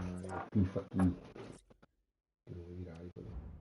ma è più infatti devo virare quello.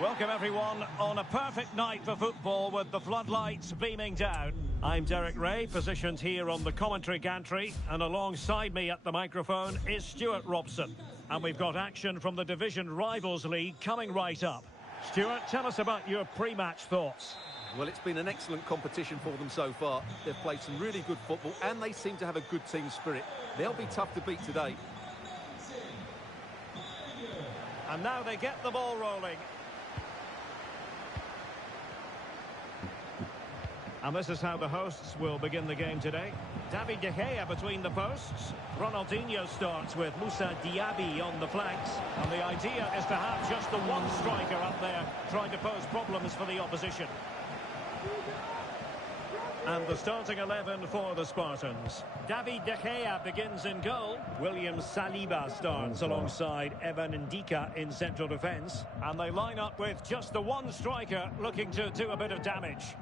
Welcome everyone on a perfect night for football with the floodlights beaming down. I'm Derek Ray, positioned here on the commentary gantry, and alongside me at the microphone is Stuart Robson. And we've got action from the Division Rivals League coming right up. Stuart, tell us about your pre-match thoughts. Well, it's been an excellent competition for them so far. They've played some really good football and they seem to have a good team spirit. They'll be tough to beat today. And now they get the ball rolling. And this is how the hosts will begin the game today. David De Gea between the posts. Ronaldinho starts with Moussa Diaby on the flanks. And the idea is to have just the one striker up there, trying to pose problems for the opposition. And the starting 11 for the Spartans. David De Gea begins in goal. William Saliba starts alongside Evan Ndika in central defence. And they line up with just the one striker looking to do a bit of damage.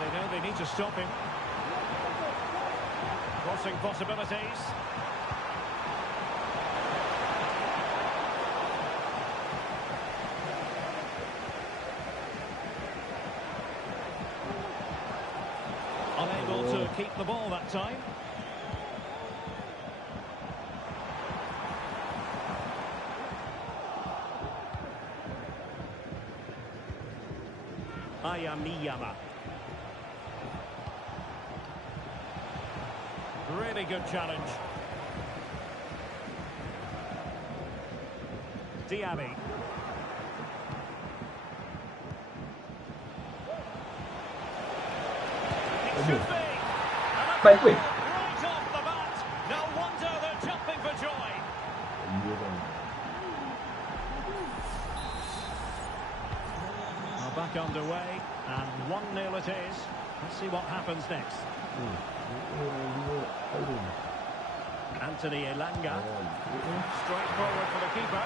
They know they need to stop him. Crossing possibilities. Unable to keep the ball that time. Ayamiyama. Really good challenge. Diaby. It should be. Vai qui. Right off the bat. No wonder they're jumping for joy. Well, back underway, and 1-0 it is. Let's see what happens next. Anthony Elanga. Straight forward for the keeper.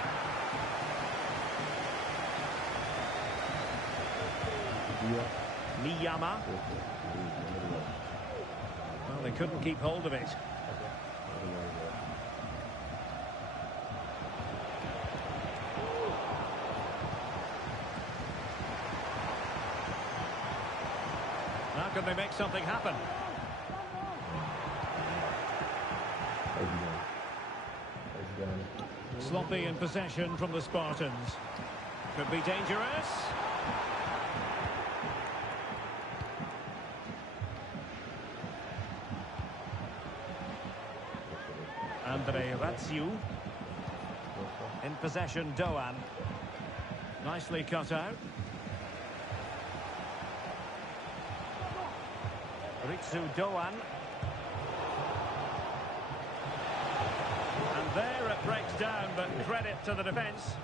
Miyama. Well, they couldn't keep hold of it. How can they make something happen? Sloppy in possession from the Spartans. Could be dangerous. Andre Ratsiu. In possession, Doan. Nicely cut out. Ritsu Doan. And there it breaks down, but credit to the defence.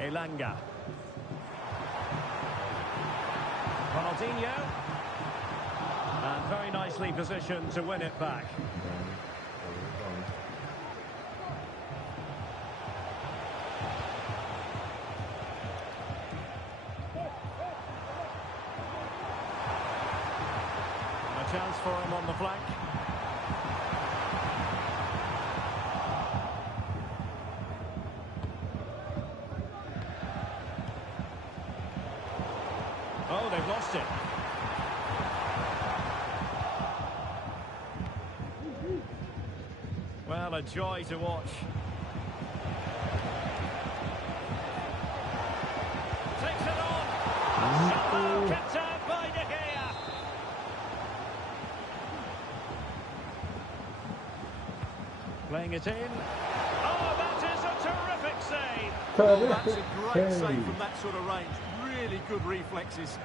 Elanga. Ronaldinho. And very nicely positioned to win it back. And a chance for him on the flank. Oh, they've lost it. Well, a joy to watch. Playing it in. Oh, that is a terrific save. Oh, that's a great Hey. save from that sort of range. Really good reflexes.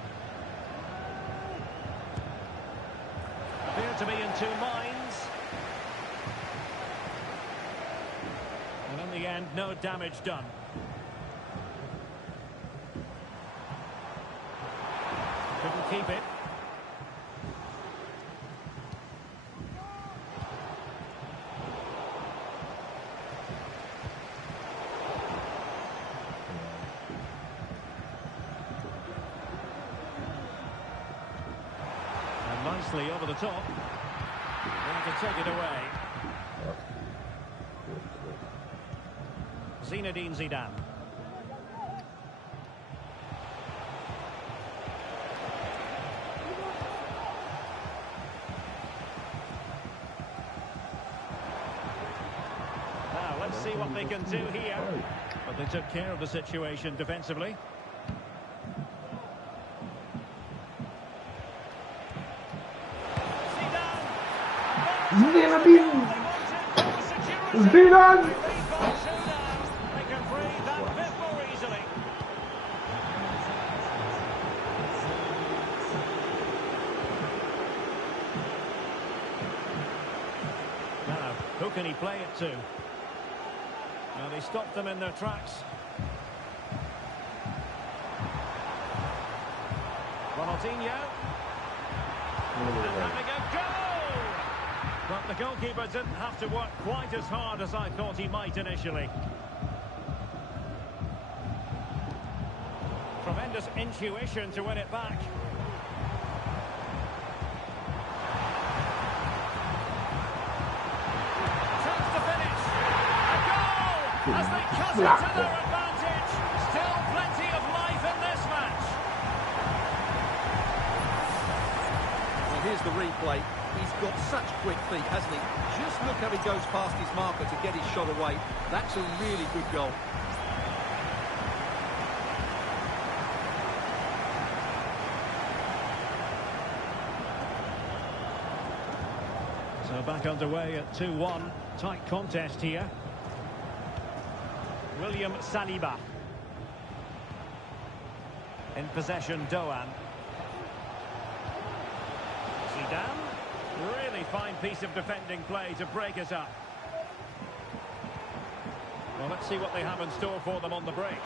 Appear to be in two minds. And in the end, no damage done. Couldn't keep it. And nicely over the top. There to take it away. Zinedine Zidane. Now, let's see what they can do here. But they took care of the situation defensively. Zinedine Zidane! They can breathe that bit more easily. Now, who can he play it to? Now, they stopped them in their tracks. Ronaldinho. And having a go! But the goalkeeper didn't have to work quite as hard as I thought he might initially. Tremendous intuition to win it back. Chance to finish. A goal! As they cut it to their advantage. Still plenty of life in this match. Well, here's the replay. He's got such quick feet, hasn't he? Just look how he goes past his marker to get his shot away. That's a really good goal. So back underway at 2-1. Tight contest here. William Saliba. In possession, Doan. Zidane. Really fine piece of defending play to break us up. Well, let's see what they have in store for them on the break.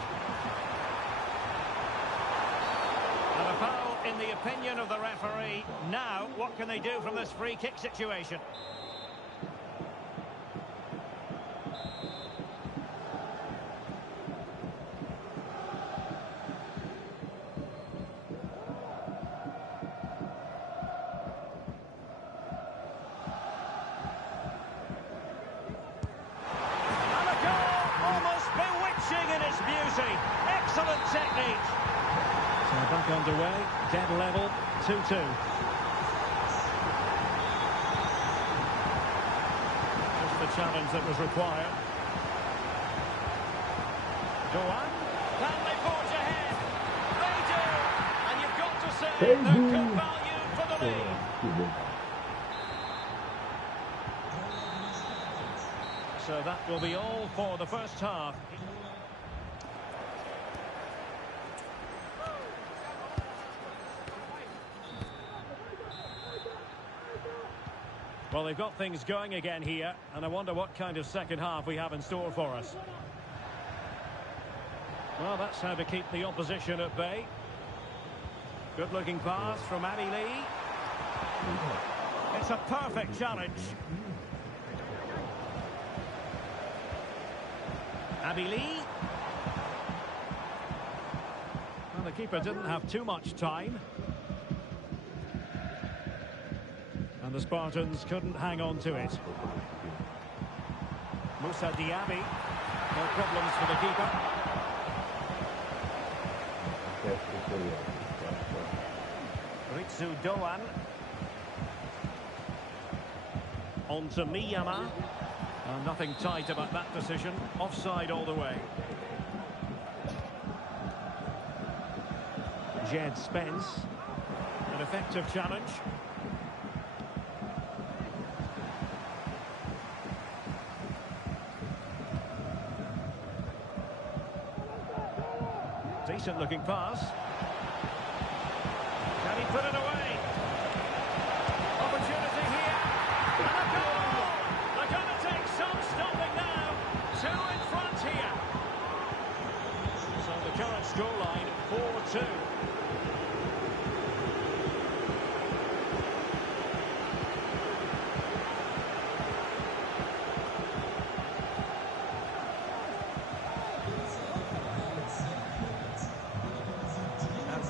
And a foul in the opinion of the referee. Now, what can they do from this free kick situation? Excellent technique. So back underway, dead level, 2-2. Just the challenge that was required. Doan, can they forge ahead? They do, and you've got to say they're good value for the lead. So that will be all for the first half. Well, they've got things going again here, and I wonder what kind of second half we have in store for us. Well, that's how to keep the opposition at bay. Good-looking pass from Abi Lee. It's a perfect challenge. Abi Lee. Well, the keeper didn't have too much time. And the Spartans couldn't hang on to it. Moussa Diaby. No problems for the keeper. Ritsu Doan. On to Miyama. Nothing tight about that decision. Offside all the way. Jed Spence. An effective challenge. Decent looking pass. Can he put it away? Opportunity here. And a goal! They're going to take some stopping now. 2 in front here. So the current scoreline, 4-2.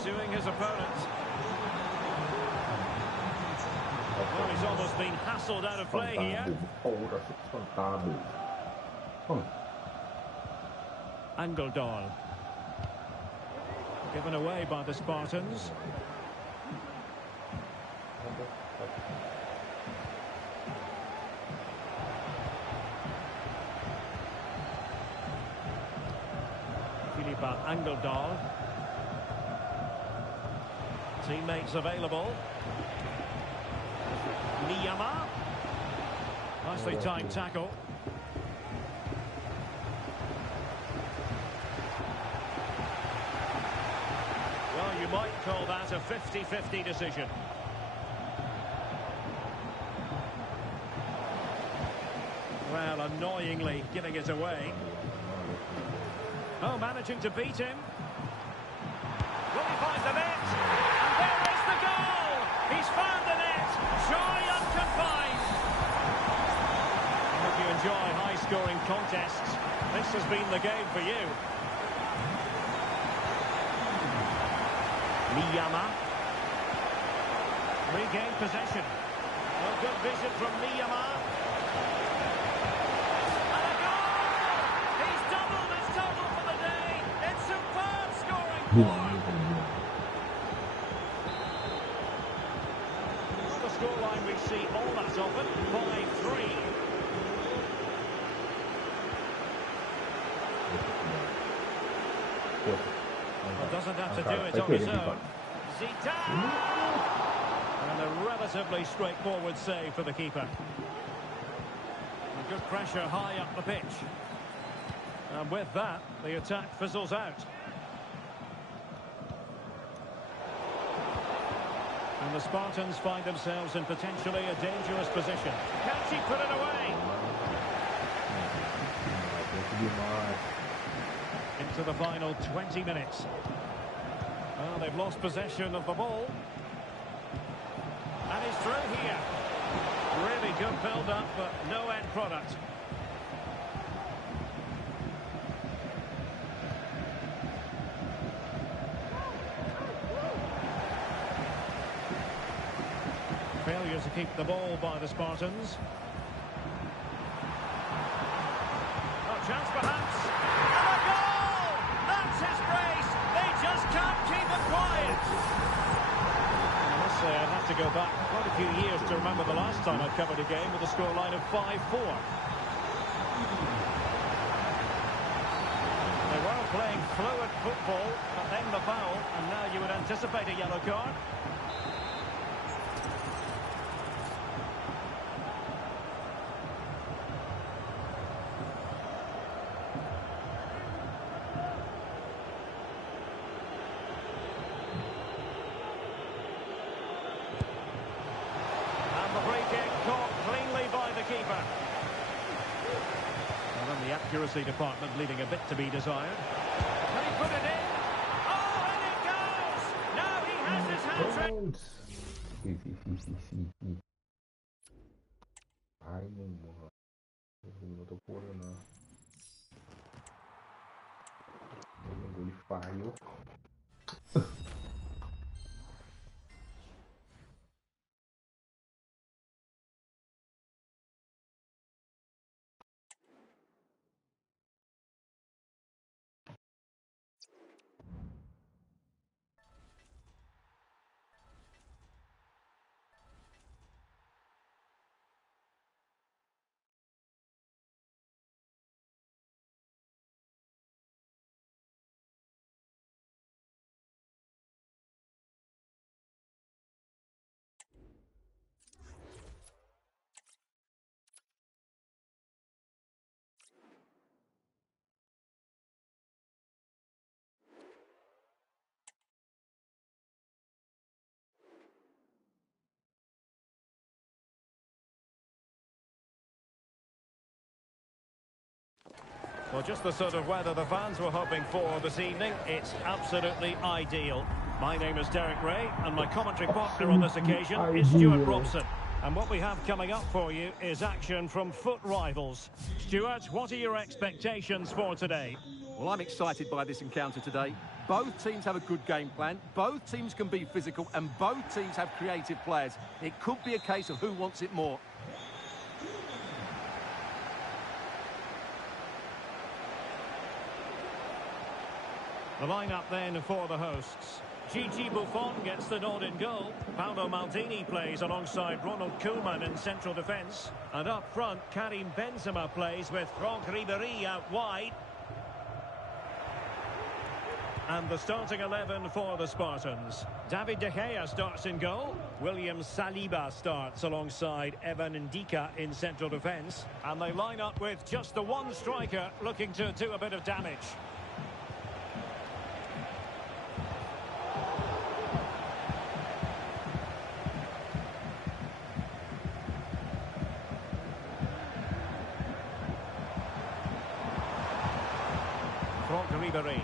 Doing his opponent. Well, he's almost been hassled out of play here. Angeldal. Given away by the Spartans. Philippa Angeldal. Teammates available. Miyama. Nicely timed tackle. Well, you might call that a 50-50 decision. Well, annoyingly giving it away. Oh, managing to beat him. Will he find the net? And there is the goal! He's found the net! Joy unconfined! I hope you enjoy high-scoring contests. This has been the game for you. Miyama. Regained possession. Well, good vision from Miyama. And a goal! He's doubled his total for the day. It's superb scoring form. The scoreline we see all that often, 5-3. Well, doesn't have to do it on his own. Zidane! And a relatively straightforward save for the keeper. And good pressure high up the pitch. And with that, the attack fizzles out. And the Spartans find themselves in potentially a dangerous position. Can she put it away? Into the final 20 minutes. Well, they've lost possession of the ball. And he's through here. Really good build-up, but no end product. Failure to keep the ball by the Spartans. A chance perhaps. And a goal! That's his brace. They just can't keep it quiet. I must say I'd have to go back quite a few years to remember the last time I covered a game with a scoreline of 5-4. They were playing fluid football, but then the foul, and now you would anticipate a yellow card. Accuracy department leaving a bit to be desired. Can he put it in? Oh, and it goes! Now he has his hat-trick. Ai, mano. Eu tô porando. Ele falhou. Well, just the sort of weather the fans were hoping for this evening. It's absolutely ideal. My name is Derek Ray, and my commentary partner on this occasion is Stuart Robson. And what we have coming up for you is action from foot rivals. Stuart, what are your expectations for today? Well, I'm excited by this encounter today. Both teams have a good game plan, both teams can be physical, and both teams have creative players. It could be a case of who wants it more. The lineup then for the hosts. Gigi Buffon gets the nod in goal. Paolo Maldini plays alongside Ronald Koeman in central defence. And up front, Karim Benzema plays with Franck Ribéry out wide. And the starting 11 for the Spartans. David De Gea starts in goal. William Saliba starts alongside Evan Ndika in central defence. And they line up with just the one striker looking to do a bit of damage. Franck Ribéry.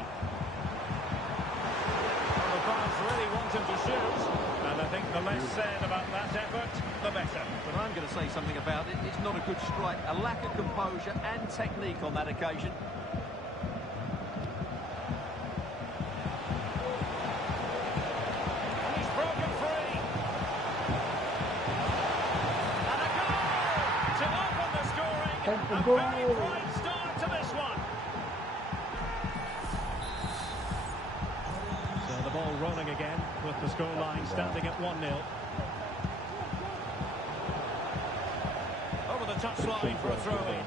Well, the fans really want him to shoot, and I think the less said about that effort, the better. But I'm going to say something about it. It's not a good strike. A lack of composure and technique on that occasion. And he's broken free. And a goal to open the scoring. A very bright start to this one. So the ball rolling again with the scoreline standing at 1-0. Over the touchline for a throw-in.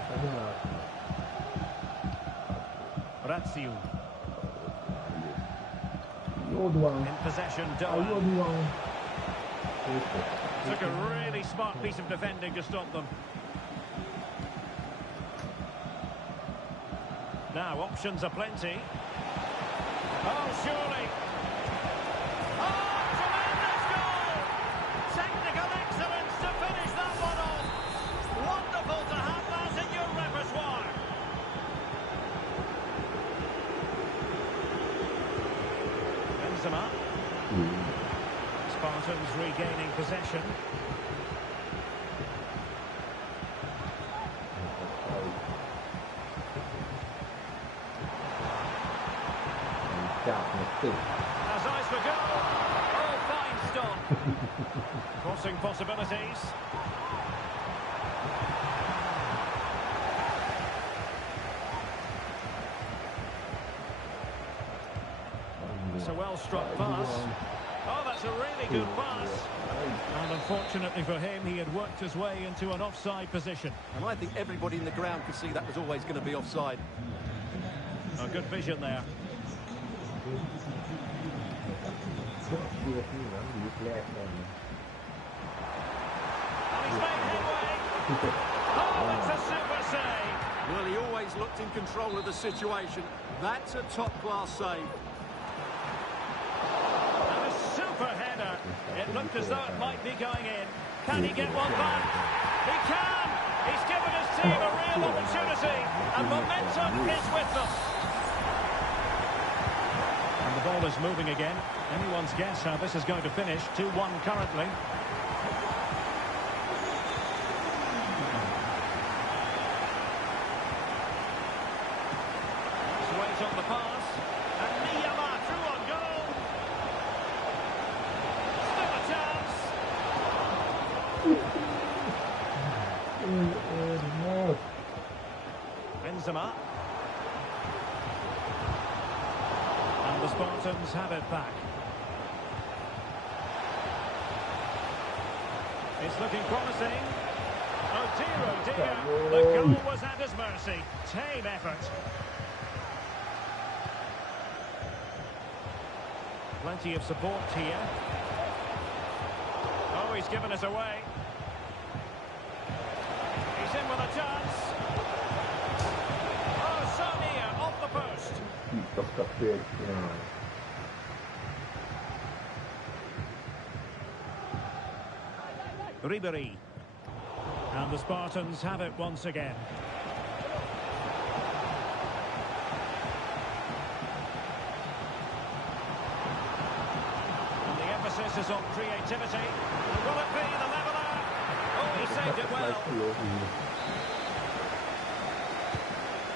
Razziu. In possession, Doan. Took a really smart piece of defending to stop them. Now, options are plenty. Oh, surely. Oh, tremendous goal! Technical excellence to finish that one off. Wonderful to have that in your repertoire. Benzema. Spartans regaining possession. Has eyes for goal. Oh, fine stop. Crossing possibilities. It's a well-struck pass. Oh, that's a really good pass. And unfortunately for him, he had worked his way into an offside position. And I think everybody in the ground could see that was always going to be offside. A good vision there. And he's made headway. Oh, that's a super save. Well, he always looked in control of the situation. That's a top-class save. And a super header. It looked as though it might be going in. Can he get one back? He can. He's given his team a real opportunity. And momentum is with them. And the ball is moving again. Anyone's guess how this is going to finish. 2-1 currently. Wait on the pass. And Miyama through on goal. Still a chance. Benzema. And the Spartans have it back. It's looking promising. Oh dear, the goal was at his mercy. Tame effort. Plenty of support here. Oh, he's given us away. He's in with a chance. Oh, so near, off the post. Ribéry. And the Spartans have it once again. emphasis on creativity. Will it be the leveller? Oh, he saved it well.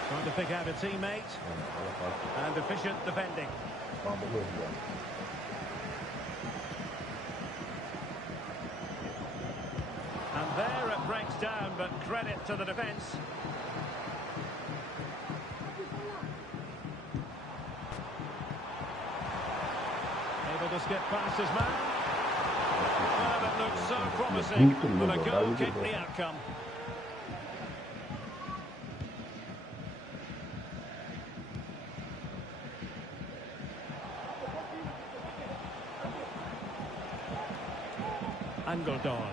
Trying to pick out a teammate. And efficient defending. And there it breaks down, but credit to the defence. Able to skip past his man. Well, it looked so promising, but a goal kicked the outcome. Angeldal.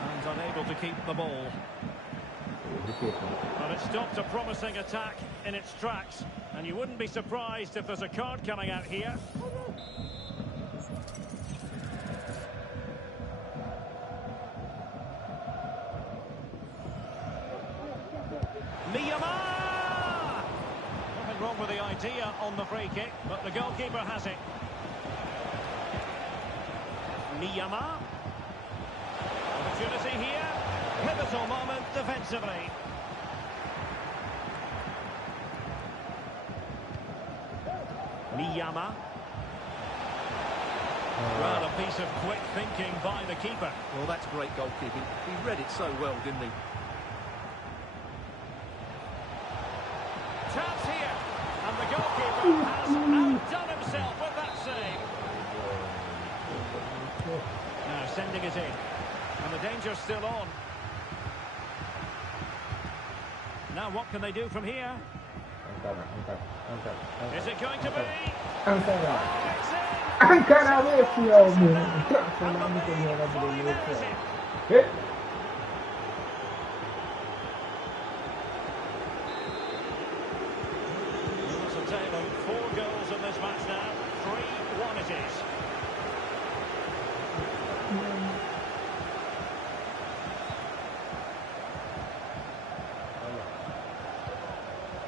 And unable to keep the ball. Well, it stopped a promising attack in its tracks, and you wouldn't be surprised if there's a card coming out here. Miyama! Nothing wrong with the idea on the free kick, but the goalkeeper has it. Miyama. Opportunity here. Pivotal moment defensively. Miyama. Well, a piece of quick thinking by the keeper. Well, that's great goalkeeping. He read it so well, didn't he? Chance here. And the goalkeeper has outdone himself with that save. Now sending it in. And the danger's still on. Now what can they do from here? Is it going to be? Oh, it's in! Ancora vecchio! It's a tale of 4 goals in this match now. 3-1 it is.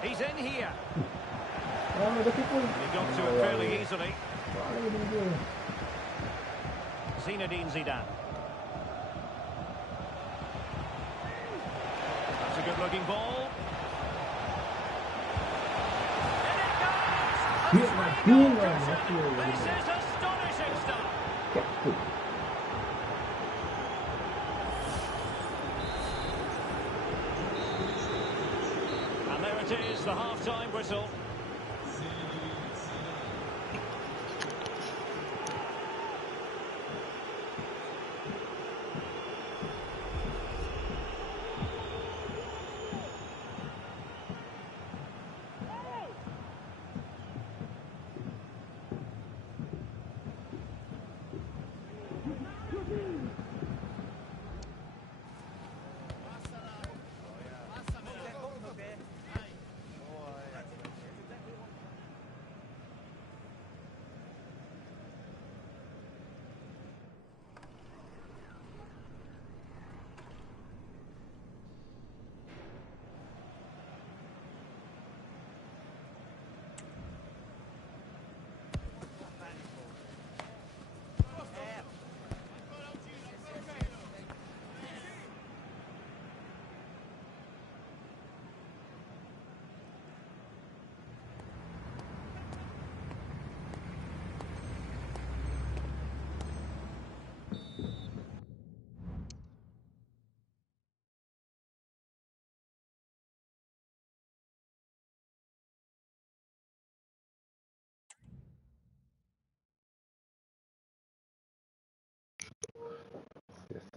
He's in here. And he got to it fairly easily. Zinedine Zidane. That's a good-looking ball. In it goes! This is astonishing stuff. And there it is, the half-time whistle.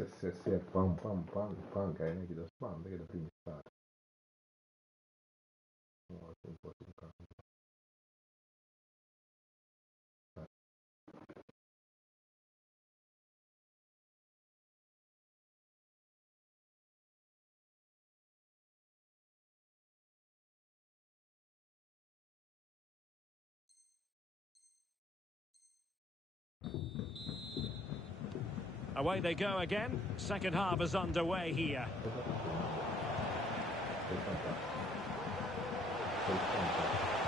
Se pam pam pam pam kayaknya gitu spam kita primi start. Away they go again. Second half is underway here.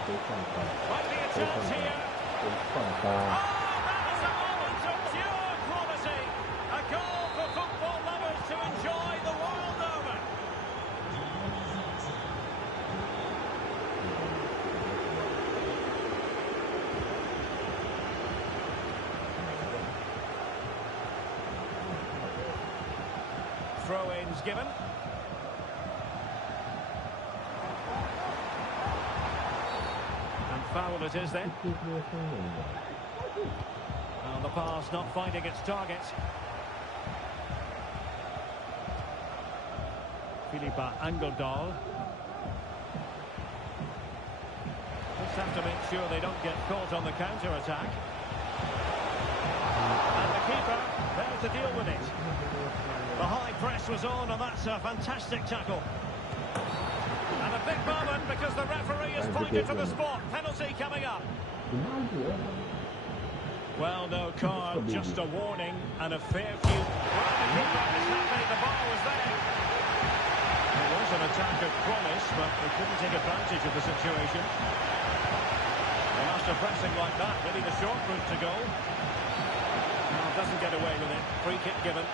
Might be a chance here. Oh, that is a moment of pure quality. A goal for football lovers to enjoy the world over. Throw-ins given. And foul it is then. Well, the pass not finding its target. Philippa Angeldal. Just have to make sure they don't get caught on the counter-attack. And the keeper there to deal with it. The high press was on, and that's a fantastic tackle. And a big moment because the referee has pointed to the spot. Penalty coming up. Well, no card, just a warning and a fair few. Well, the keeper is happy the ball was there. It was an attack of promise, but they couldn't take advantage of the situation. And after pressing like that, really the short route to goal. Well, doesn't get away with it. Free kick given.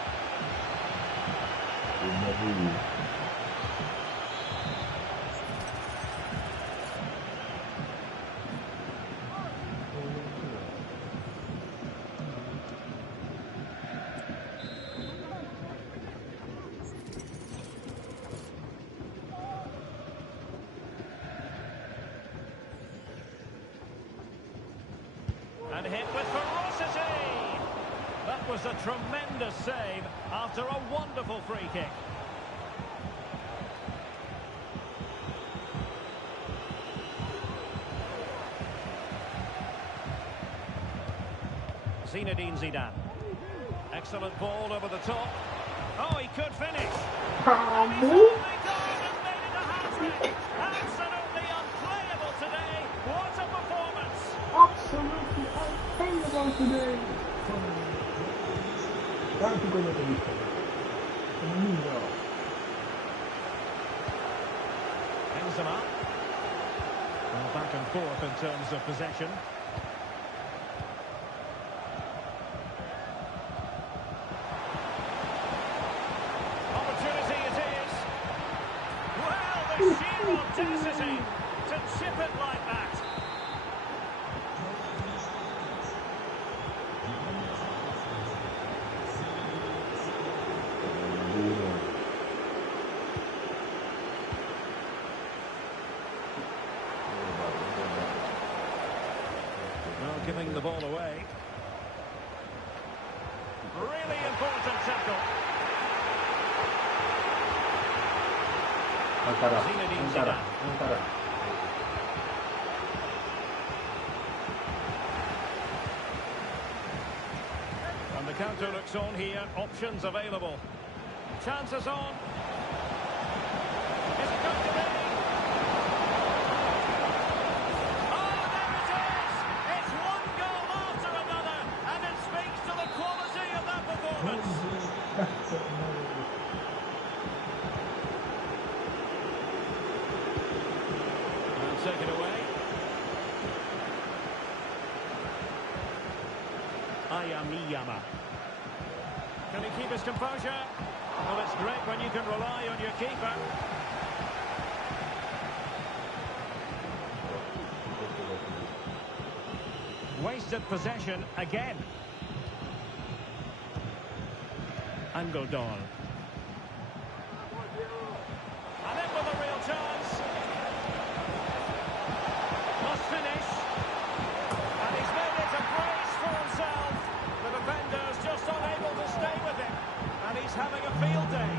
And hit with ferocity. That was a tremendous save after a wonderful free kick. Zinedine Zidane. Excellent ball over the top. Oh, he could finish. And he's only gone and made it a hat-trick. Absolutely unplayable today. What a performance. Absolutely unbelievable today. Tanto come ti ho visto. Benzema. Well, back and forth in terms of possession. Opportunity it is. Well, the sheer audacity to chip it like that. Well, giving the ball away. Really important tackle. Zinedine Zidane. And the counter looks on here. Options available. Chances on. Is it going to be? Oh, there it is! It's one goal after another, and it speaks to the quality of that performance. And take it away. Ayamiyama. Can he keep his composure? Well, it's great when you can rely on your keeper. Wasted possession again. Angeldal. And in with a real chance. Must finish. And he's made it a brace for himself. The defender's just unable to stay with him. And he's having a field day.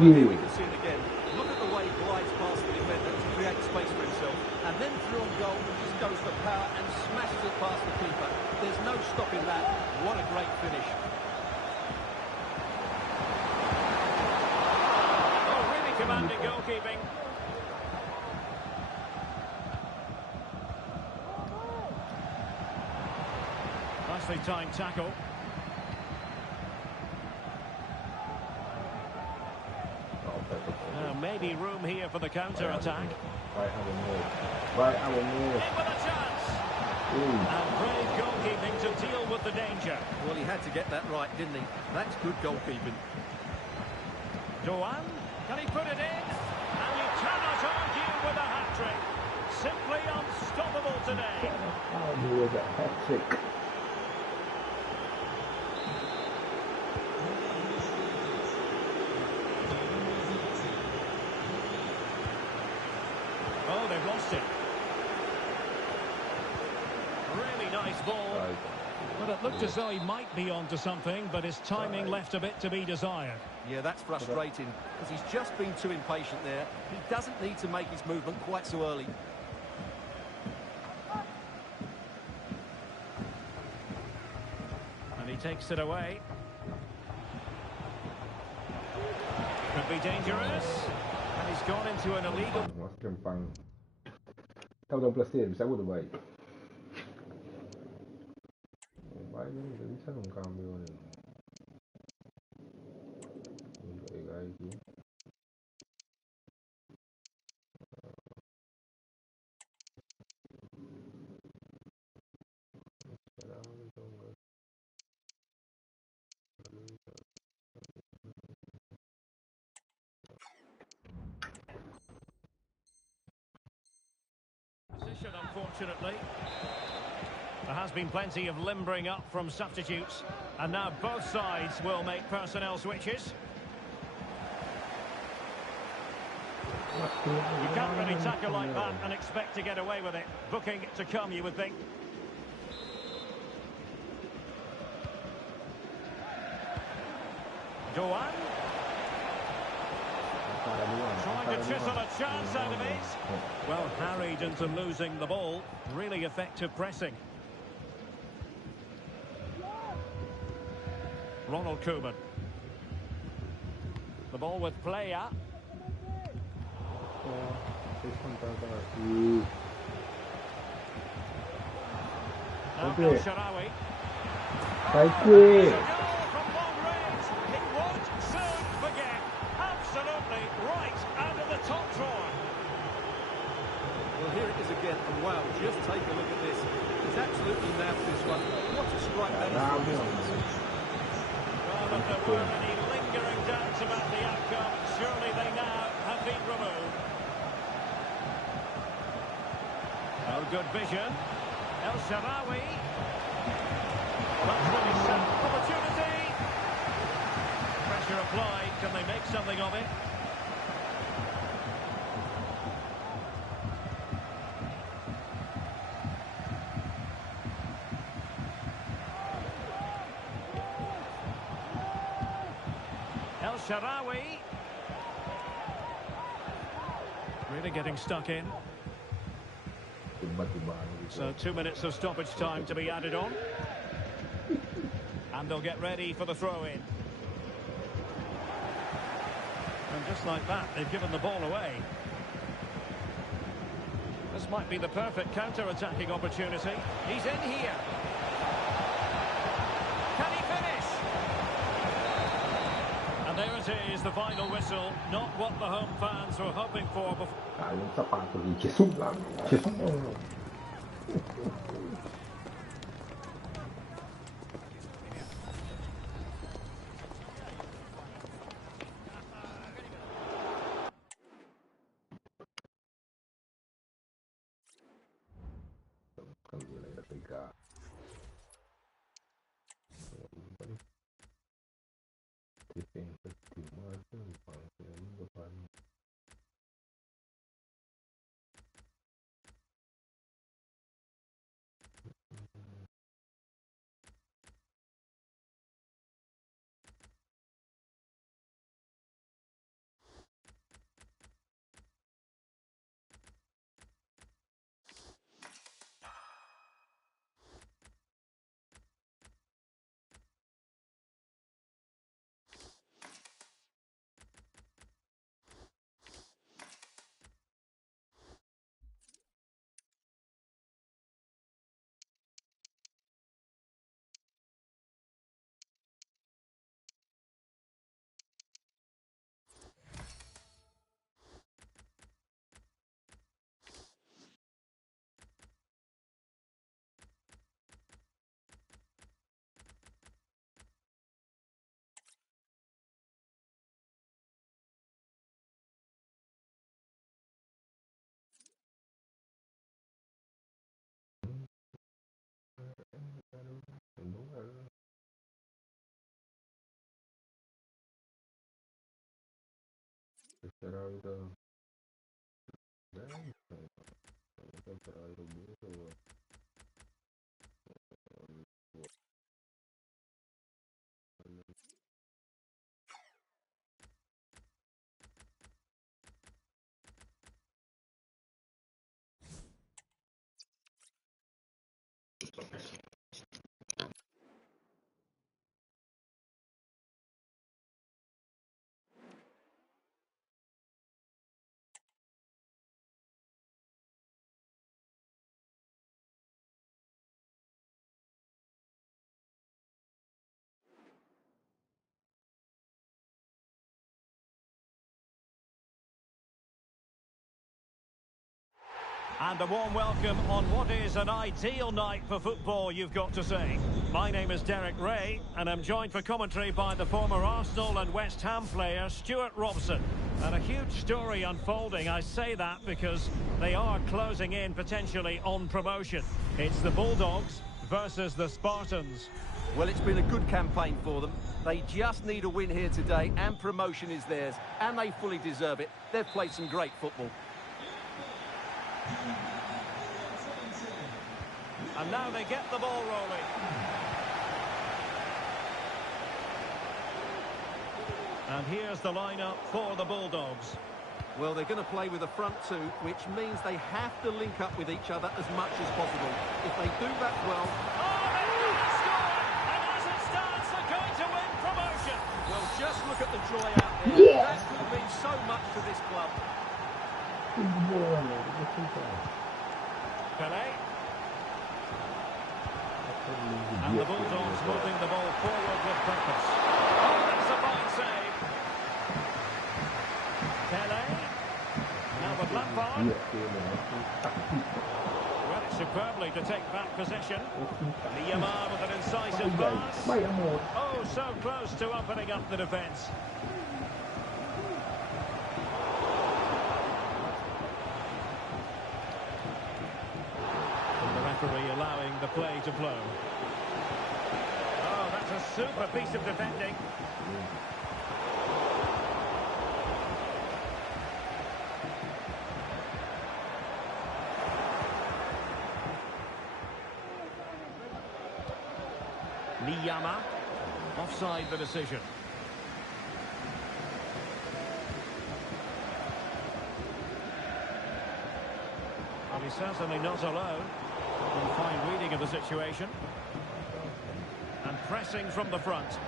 Here we can see it again. Look at the way he glides past the defender to create space for himself. And then through on goal, he just goes for power and smashes it past the keeper. There's no stopping that. What a great finish. Oh, really commanding goalkeeping. Nicely timed tackle. Maybe room here for the counter-attack. Right our move. Right our move. In with a chance. Ooh. And brave goalkeeping to deal with the danger. Well, he had to get that right, didn't he? That's good goalkeeping. Doan, can he put it in? And you cannot argue with a hat-trick. Simply unstoppable today. Oh, he was a hat-trick. Oh, they've lost it. Really nice ball. Right. But it looked as though he might be onto something, but his timing left a bit to be desired. Yeah, that's frustrating, because he's just been too impatient there. He doesn't need to make his movement quite so early. And he takes it away. Could be dangerous. And he's gone into an illegal... Mas gampang. Tahu dah plastik, bisa aku tu baik. Baik ni, tak bisa dong ambil ni. Baik lagi. Position, unfortunately. There has been plenty of limbering up from substitutes, and now both sides will make personnel switches. You can't really tackle like that and expect to get away with it. Booking to come, you would think. Doan. Trying to chisel a chance out of it. Well, harried into losing the ball. Really effective pressing. Ronald Koeman. The ball with Playa. Now El Shaarawy. Thank you. From long range. He won't soon forget. Absolutely right out of the top drawer. Well, here it is again, and wow, just take a look at this. He's absolutely nabbed this one. What a strike that is from distance. Well, if there were any lingering doubts about the outcome, surely they now have been removed. Oh, good vision. El Shaarawy. That's really set. Opportunity. Pressure applied. Can they make something of it? El Shaarawy. Really getting stuck in. So 2 minutes of stoppage time to be added on. And they'll get ready for the throw-in. And just like that, they've given the ball away. This might be the perfect counter-attacking opportunity. He's in here. Can he finish? And there it is, the final whistle. Not what the home fans were hoping for before. Yung sapato ni Jesus lang. Jesus lang. Será ahorita. Será ahorita mismo. And a warm welcome on what is an ideal night for football, you've got to say. My name is Derek Ray, and I'm joined for commentary by the former Arsenal and West Ham player Stuart Robson. And a huge story unfolding. I say that because they are closing in potentially on promotion. It's the Bulldogs versus the Spartans. Well, it's been a good campaign for them. They just need a win here today, and promotion is theirs, and they fully deserve it. They've played some great football. And now they get the ball rolling. And here's the lineup for the Bulldogs. Well, they're going to play with a front two, which means they have to link up with each other as much as possible. If they do that well... Oh, they're going to score! And as it stands, they're going to win promotion! Well, just look at the joy out there. Yeah. That could mean so much to this club. Pelé. And the Bulldogs moving the ball forward with purpose. Oh, that's a fine save. Pelé. Now with Lampard. Well, it's superbly to take back possession. Liamar with an incisive pass. Oh, so close to opening up the defence. Allowing the play to flow. Oh, that's a super piece of defending. Niyama. Offside the decision. Well, he's certainly not alone. Fine reading of the situation. And pressing from the front.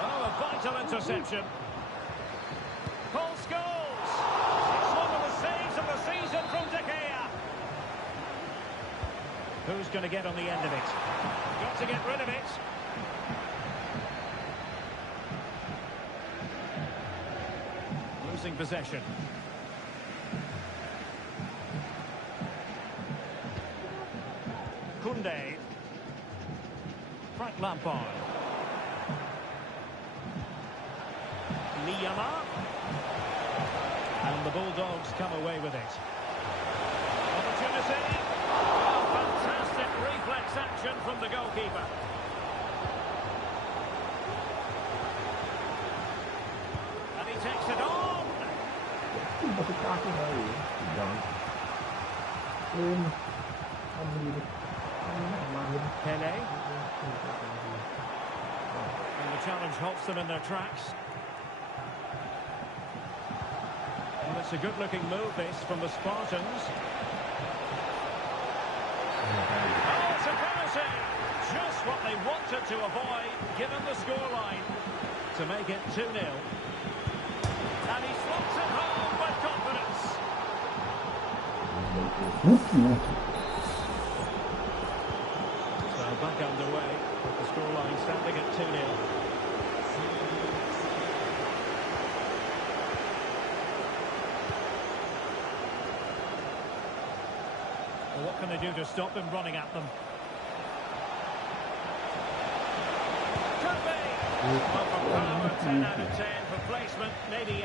Oh, a vital interception. Paul Scholes. It's one of the saves of the season from De Gea. Who's going to get on the end of it? Got to get rid of it. Losing possession. Kunde. Frank Lampard. Niyama. And the Bulldogs come away with it. Opportunity. Oh, fantastic reflex action from the goalkeeper. And he takes it on. Pelé. And the challenge halts them in their tracks. Well, it's a good-looking move, this, from the Spartans. Oh, it's a penalty! Just what they wanted to avoid, given the scoreline, to make it 2-0. And he slots it home with confidence. So back underway, with the scoreline standing at 2-0. Well, what can they do to stop them running at them? Could be! Well, for power, 10 out of 10. For placement, maybe 8.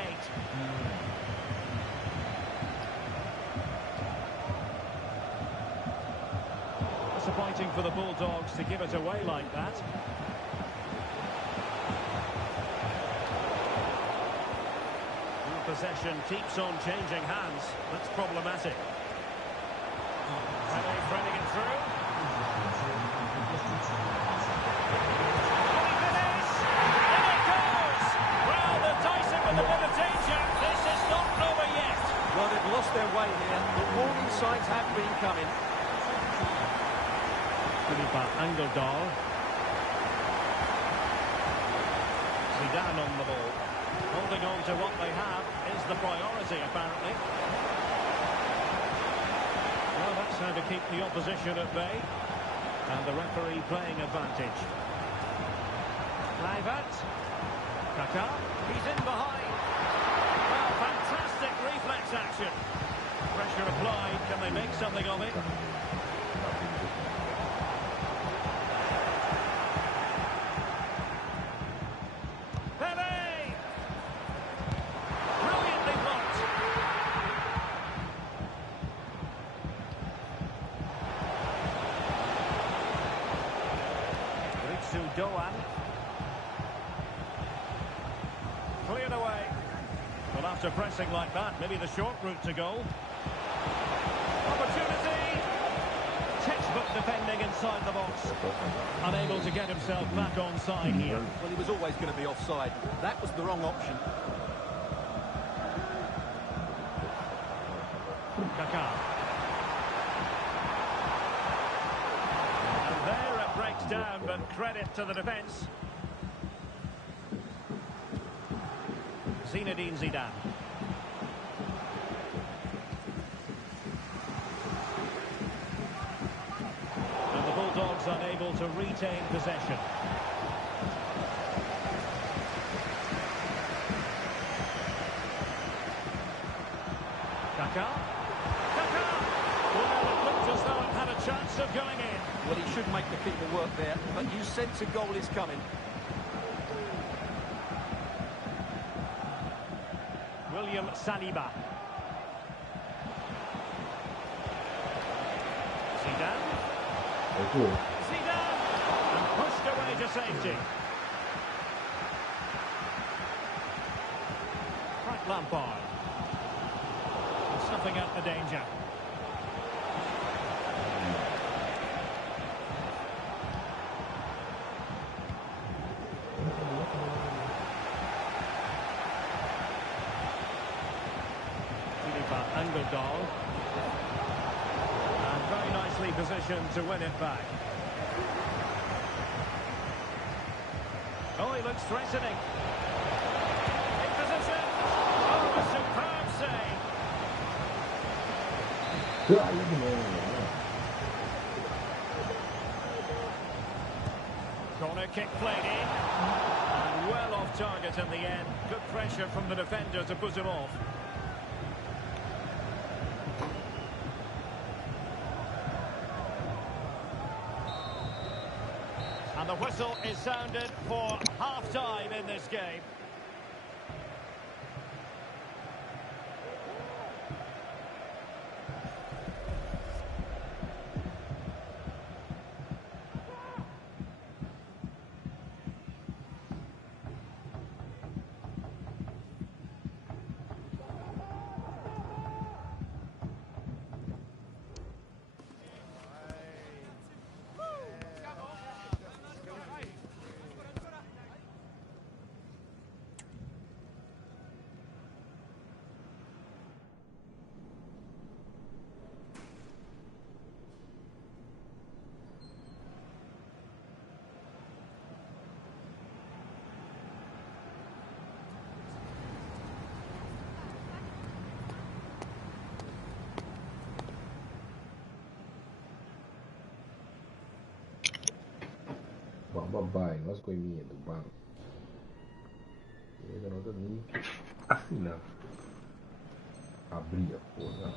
Disappointing for the Bulldogs to give it away like that. possession keeps on changing hands. That's problematic. Are they threading it through? Finish! In it goes! Well, they're dicing with a bit of danger. This is not over yet. Well, they've lost their way here. The warning signs have been coming. Angeldal. Zidane on the ball. Holding on to what they have is the priority, apparently. Well, that's how to keep the opposition at bay. And the referee playing advantage. Kluivert. Kaká. He's in behind. Well, fantastic reflex action. Pressure applied. Can they make something of it? Doan. Cleared away. Well, after pressing like that, maybe the short route to goal. Opportunity. Textbook defending inside the box. Unable to get himself back on side here. Well, he was always going to be offside. That was the wrong option. Kaká. And there it breaks down, but credit to the defence. Zinedine Zidane. And the Bulldogs unable to retain possession. Kaká. Kaká! Well, it looked as though it had a chance of going in. Well, he should make the keeper work there, but you sense a goal is coming. William Saliba. Zidane. Zidane! And pushed away to safety. Frank Lampard. Snuffing out the danger. Angeldal. And very nicely positioned to win it back. Oh, he looks threatening. In position. Oh, a superb save. Corner kick played in. And well off target in the end. Good pressure from the defender to put him off. And the whistle is sounded for half-time in this game. Babai, nós coiminha do banco. Ele não dormia. Assim não. Abria, porra.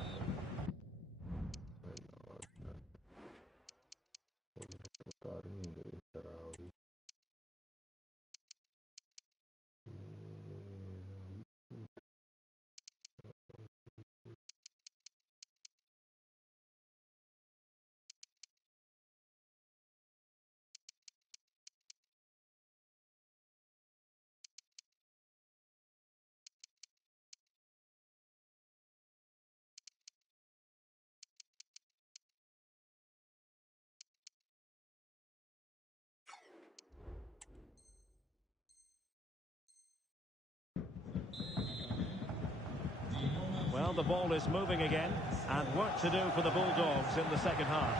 Well, the ball is moving again, and work to do for the Bulldogs in the second half.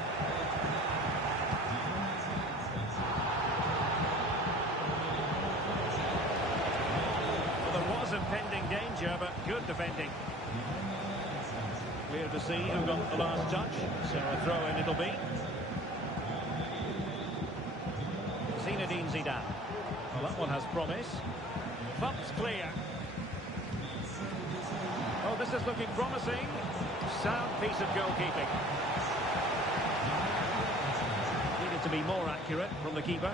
Well, there was impending danger, but good defending. Clear to see who got the last touch, so a throw-in it'll be. Zidane. Well, that one has promise. Bumps clear. Oh, this is looking promising. Sound piece of goalkeeping. Needed to be more accurate from the keeper.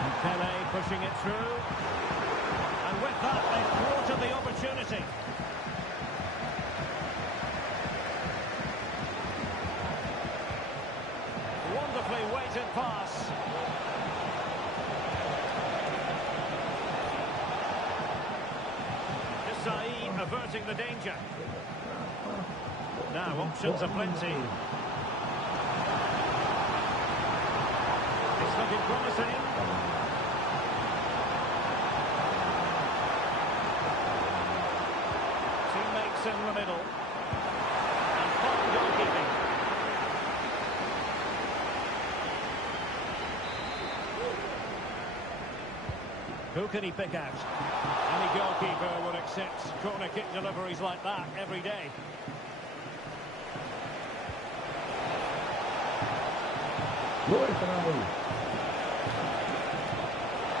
And Pele pushing it through. And with that, they've thwarted the opportunity. Wonderfully weighted pass. Desai averting the danger. Now options are plenty. It's looking promising. Teammates in the middle. And fine goalkeeping. Who can he pick out? Any goalkeeper would accept corner kick deliveries like that every day.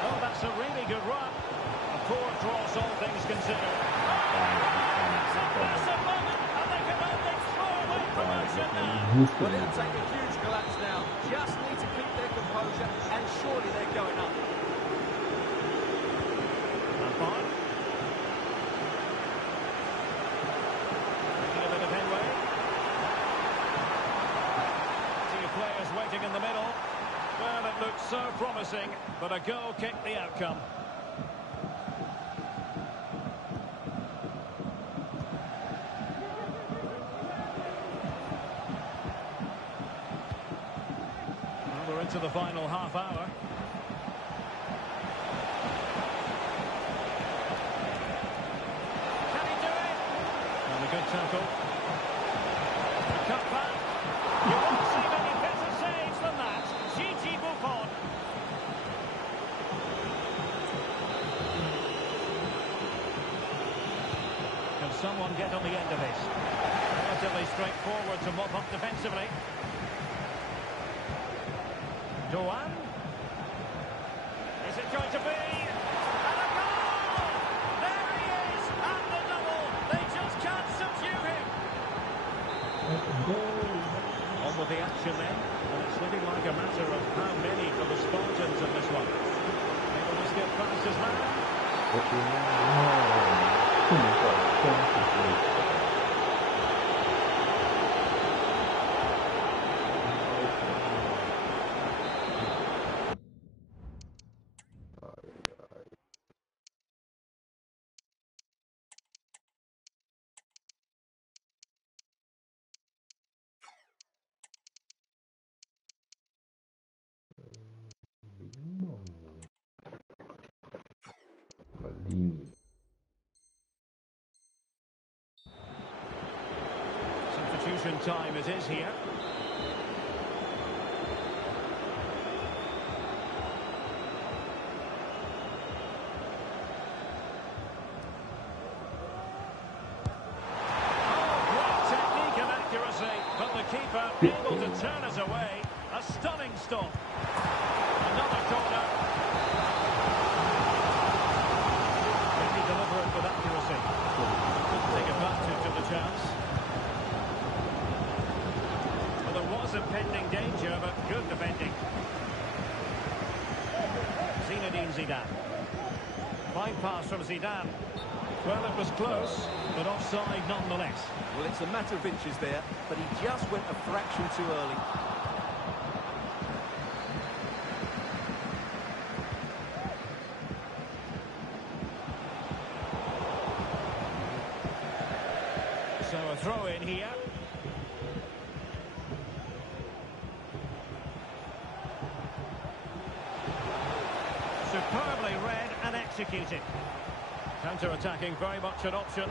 Oh, that's a really good run. A poor cross, all things considered. That's a massive moment, and they can only throw away promotion now. Well, it'll take a huge collapse now. Just need to keep their composure, and surely they're going up. Fine. Making a bit of headway. Two players waiting in the middle. Well, it looked so promising, but a goal kicked the outcome. Well, we're into the final half hour. Good tackle. A cut back. You won't see many better saves than that. Gigi Buffon. Can someone get on the end of this? Relatively straightforward to mop up defensively. Doan. Is it going to be? On with the action then, and it's looking like a matter of how many for the Spartans in this one. Able to skip past his man. Substitution time it is here. Technique and accuracy, but the keeper able to turn us away. A stunning stop. Another corner. Can he deliver it with accuracy? Couldn't take advantage of the chance. Well, there was impending danger, but good defending. Zidane. Fine pass from Zidane. Well, it was close, but offside nonetheless. Well, it's a matter of inches there, but he just went a fraction too early. So a throw in here. Superbly executed. Counter-attacking, very much an option.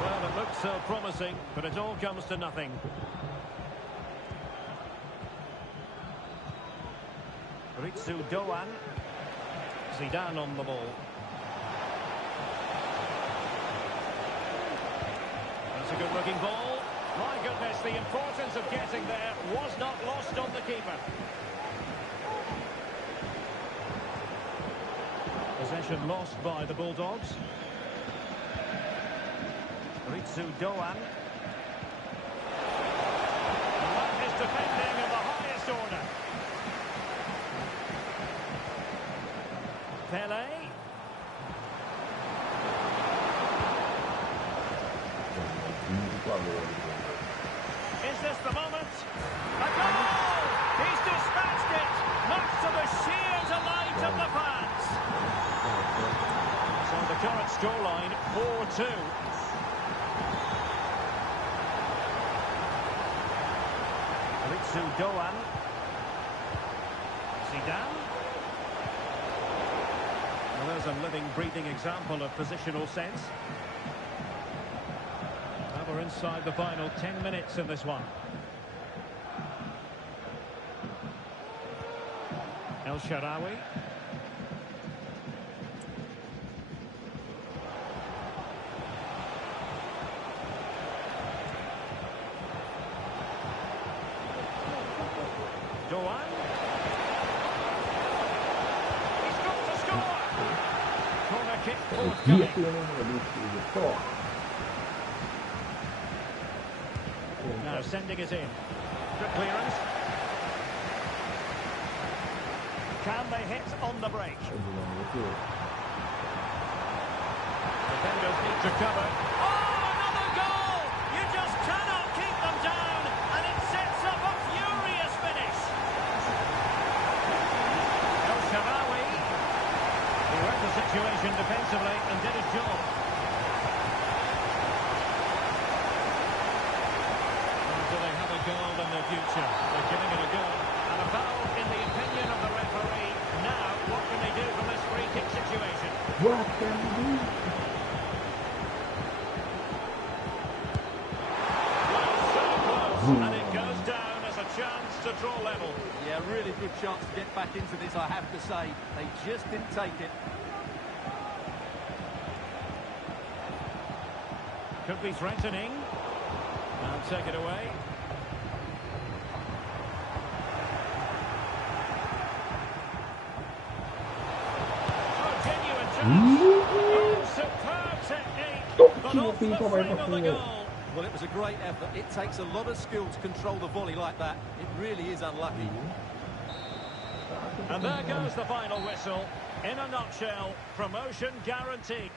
Well, it looks so promising, but it all comes to nothing. Ritsu Doan. Zidane on the ball. That's a good-looking ball. My goodness, the importance of getting there was not lost on the keeper. Possession lost by the Bulldogs. Ritsu Doan. And that is defending of the highest order. Pele. Is this the moment? A goal! He's dispatched it, much to the sheer delight of the fans. So the current scoreline, 4-2. Ritsu Doan. Zidane. Well, there's a living, breathing example of positional sense. Now we're inside the final 10 minutes in this one. El Shaarawy. Doan. He's got to score. Corner kick forthcoming. Now sending it in. Good clearance. Can they hit on the break? Defenders need to cover. Oh, another goal! You just cannot keep them down, and it sets up a furious finish. El Shaarawy. He read the situation defensively and did his job. Do they have a goal in their future? They're giving it a go. And a foul in the opinion of the referee. Now, what can they do from this free kick situation? What can we do? Well, so close. And it goes down as a chance to draw level. Yeah, really good chance to get back into this, I have to say. They just didn't take it. Could be threatening. Now take it away. Oh, genuine chance. Oh, superb technique. But off the frame of the goal. Well, it was a great effort. It takes a lot of skill to control the volley like that. It really is unlucky. And there goes the final whistle. In a nutshell, promotion guaranteed.